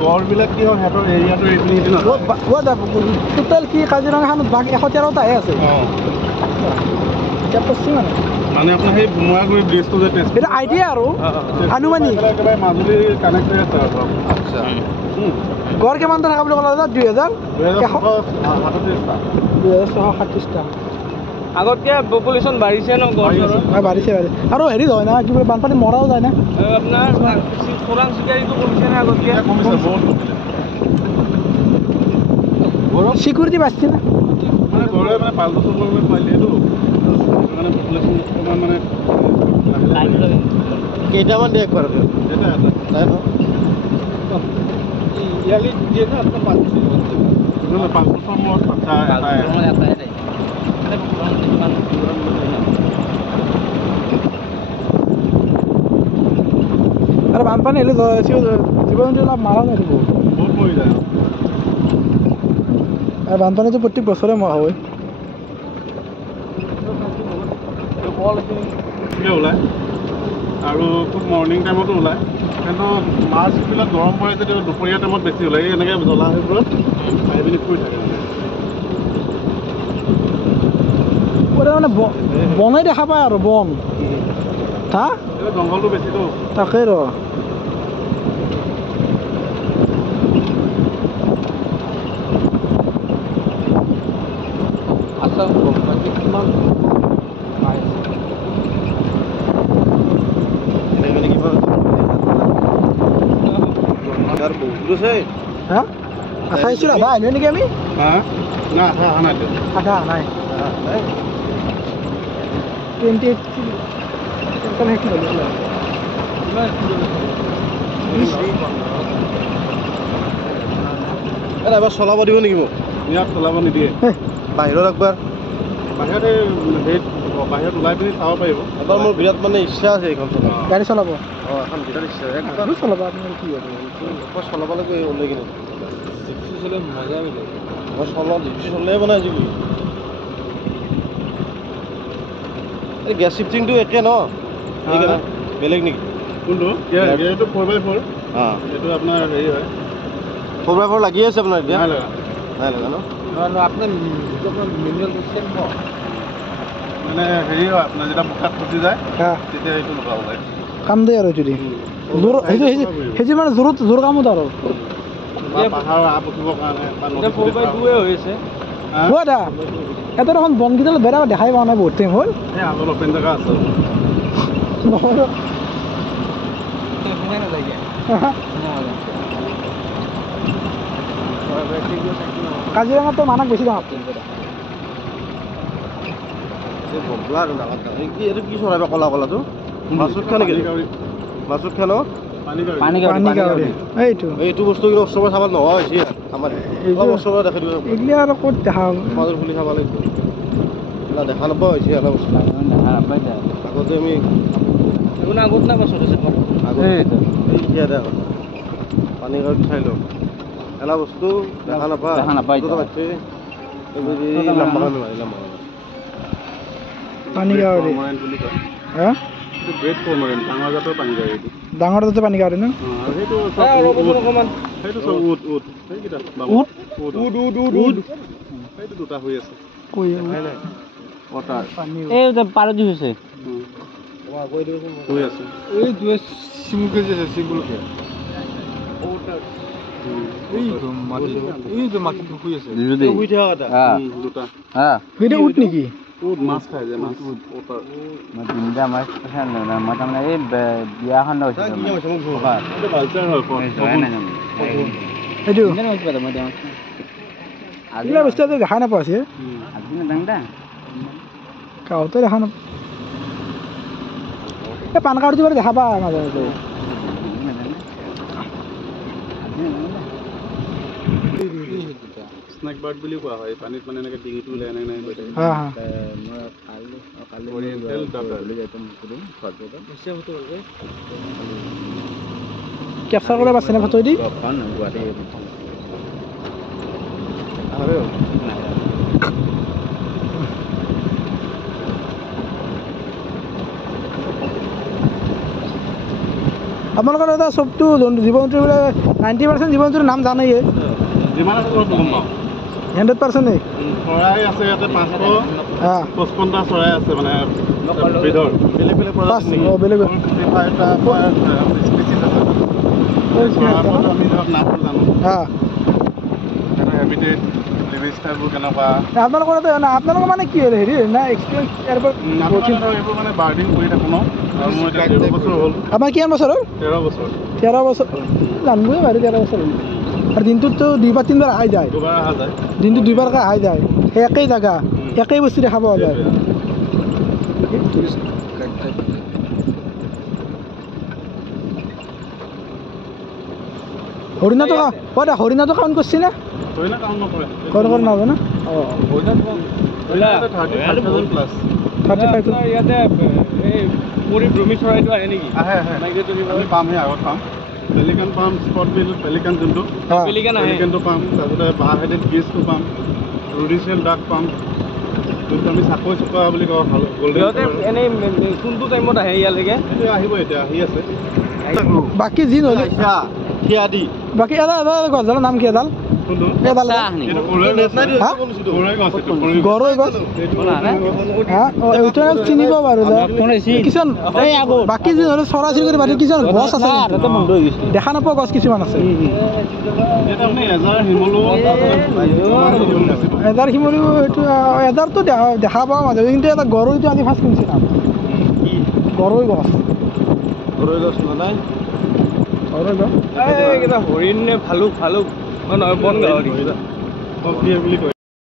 গড়বিলাক কি হয় সিহঁতৰ এৰিয়াটো এইখিনি টোটেল কি কাজিৰঙাখনত বাঘ 113টাহে আছে এতিয়া পশ্চিম মানে আপোনাৰ সেই ভোমোৰাগুৰি ব্ৰিজটো যে এটা আইডিয়া আৰু আনুমানিক একেবাৰে মাজুলী কানেক্ট হৈ আছে আৰু আচ্ছা গড় কিমানটা থকা বুলি ক'লা 2637টা আগতকে পপুলেশ্যন বাঢ়িছে ন বাঢ়িছে আৰু হেৰি হয় না কি বোলে বানপানী মৰাও যায় না আপোনাৰ খৰাং চিকাৰীটো কমিছে নে আগতকে চিকিউৰিটি বাঢ়িছে না মানে গড়ে মানে 5 বছৰ মূৰে পাইলেতো মানে পপুলেশ্যন অকণমান মানে কেইটামান দিয়ে একবাৰ এটা নাই ন ইয়ালি দিয়ে না আপোনাৰ 5 বছৰ মূৰত বাচ্চা এটাই আৰু বানপানী হ'লে জীৱ জন্তু অলপ মাৰা নাথাকিব বহুত মৰি যায় আৰু বানপানীটো প্ৰত্যেক বছৰে মৰা হয় ওলায় আৰু খুব মৰ্ণিং টাইমতো ওলায় কিন্তু মাছবিলাক গৰম পৰে যদি দুপৰীয়া টাইমত বেছি ওলায় এনেকৈ জলাশয়বোৰত আহি পিনি ফুৰি থাকে মানে বনেই দেখা পায় আৰু বন হা জংঘলটো বেছিতো তাকেই ৰ হা খাইছোঁ আধা আহিলোঁ নেকি আমি না অহা নাই আধা নাই 28 এবাৰ চলাব দিব নেকি মোক ইয়াত চলাব নিদিয়ে বাহিৰত একবাৰ বাহিৰত ওলাই পিনি চাব পাৰিব এবাৰ মোৰ বিৰাট মানে ইচ্ছা আছে এইখন চলাব গাড়ী চলাব এখন বিৰাট ইচ্ছা একবাৰ চলাব আপোনাৰ কি হ'ব একবাৰ চলাব লাগিব ওলাই কিনে চলে মজা মিলে মই চলাওঁ জিপচি চলাই বনাই আজি এই গেছ শিফটিংটো একে ন এইকাৰণে বেলেগ নেকি কোনটো এইটো 4x4 এইটো আপোনাৰ হেৰি হয় 4x4 লাগি আছে আপোনাৰ এতিয়া নাই লগা ন আপোনাৰ মিনাৰেল চেম ন মানে হেৰি হয় আপোনাৰ যেতিয়া বোকাত ফুটি যায় তেতিয়া এইটো লগাব লাগে কাম দিয়ে আৰু যদি সেইটো মানে জোৰ কামত আৰু পাহাৰ আপ উঠিবৰ কাৰণে হৈ আছে দা এটা দেখোন বনকেইডাল বেৰা দেখাই পোৱা নাই বহুত টাইম হ'ল এই আগত অপেন জেগা আছে কাজিৰঙাতো মানক বেছি দাম বগলা আৰু ডাঙৰ এইটো কি চৰাইব কলা কলাটো মাছত খা নেকি মাছত খা ন এইটো বস্তু কিন্তু ওচৰৰ চাব নোহোৱা হৈছে আমাৰ ওচৰৰ দেখা দিব এইগিলা আৰু ক'ত দেখা সমাজৰ খুলি চাব লাগিব দেখা নাপাওঁ হৈছে এটা বস্তু আগতে আমি আগত না পাছত আছে পানী গাঁৱত চাই লওঁ এটা বস্তু দেখা নাপায় পানী গাহৰি ডাঙৰ যাতে পানী গাহৰি ন দুটা হৈ আছে পাৰদি হৈছে উঠ নেকি মাছ খাই যে মাছ তিনিটা মাছ মই তাৰমানে এই বিয়াখন এইবিলাক বস্তু দেখা নাপাওঁ আছে গাঁৱতে দেখা নাপাওঁ এই পান কাৰ্ডটো বাৰু দেখা পায় মাজে মাজে স্নেক বাৰ্ড বুলি কোৱা হয় পানীত মানে এনেকৈ ডিঙিটো ওলাই নাই নাই কেপচাৰ কৰিব পাৰছেনে ফটো দি আপোনালোকৰ এটা চবটো জীৱ জন্তুৰ বোলে 90% জীৱ জন্তুৰ নাম জানেই যিমান আছে চব গম পাওঁ 100%। চৰাই আছে ইয়াতে 555টা চৰাই আছে মানে বিধৰ বেলেগ বেলেগ প্ৰজাতিৰ নেকি? বেলেগ 55টা স্পেচিছ আছে চৰাইবোৰতো আমি ধৰক নামটো জানো সিহঁতৰ হেবিটেট লিভিং ষ্টাইলবোৰ কেনেকুৱা আপোনালোকৰ মানে কি হেৰি না এক্সপিৰিয়েঞ্চ ইয়াৰ পৰা এইবোৰ মানে বাৰ্ডিং কৰি থাকোঁ ন আৰু মোৰ এতিয়া 13 বছৰ হ'ল আপোনাৰ কিমান বছৰ হ'ল 13 বছৰ 13 বছৰ জানিবই বাৰু 13 বছৰ হ'ল আৰু দিনটোততো 2 বা 3 বাৰ আহি যায় দুবাৰ অহা যায় দিনটো 2 বাৰকৈ আহি যায় সেই একেই জেগা একেই বস্তু দেখা পোৱা যায় হৰিণাটো হৰিণাটো কাউণ্ট কৰিছে নে হৰিণা কাউণ্ট নকৰে কাউণ্ট কৰা নহ'ব না হৰিণাটো 35,000 প্লাছ 35 ইয়াতে এই পৰিভ্ৰমী চৰাইটো আহে নেকি? আহে আমি পাম সেই আগত পাম পেলিকান পাম স্পট বিল পেলিকান যোনটো পেলিকানটো পাম তাৰপিছতে বাঁহ হেডেড গিজটো পাম ৰুডিচিয়েল ডাক পাম যোনটো আমি চাকৈ চুকা বুলি কওঁ গল্ডেন এনেই কোনটো টাইমত আহে ইয়ালৈকে? এতিয়া আহিব এতিয়া আহি আছে বাকী যি নহ'লে দি বাকী এডাল গছডালৰ নাম কি এডাল কোনটো এডাল গৰৈ গছ এইটো চিনিব বাৰু কিছুমান বাকী যি নহ'লে চৰাই চিৰিকটি বাদে কিছুমান গছ আছে দেখা নোপোৱা গছ কিছুমান আছে এজাৰ শিমলু এইটো এজাৰটো দেখা পাওঁ মাজে কিন্তু এটা গৰৈটো আজি ফাৰ্ষ্ট শুনিছোঁ নাম গৰৈ গছ গৰৈ গছ নাই গৰৈ গছ হৰিণ নে ভালুক নহয় বন গাহৰি বুলি কয়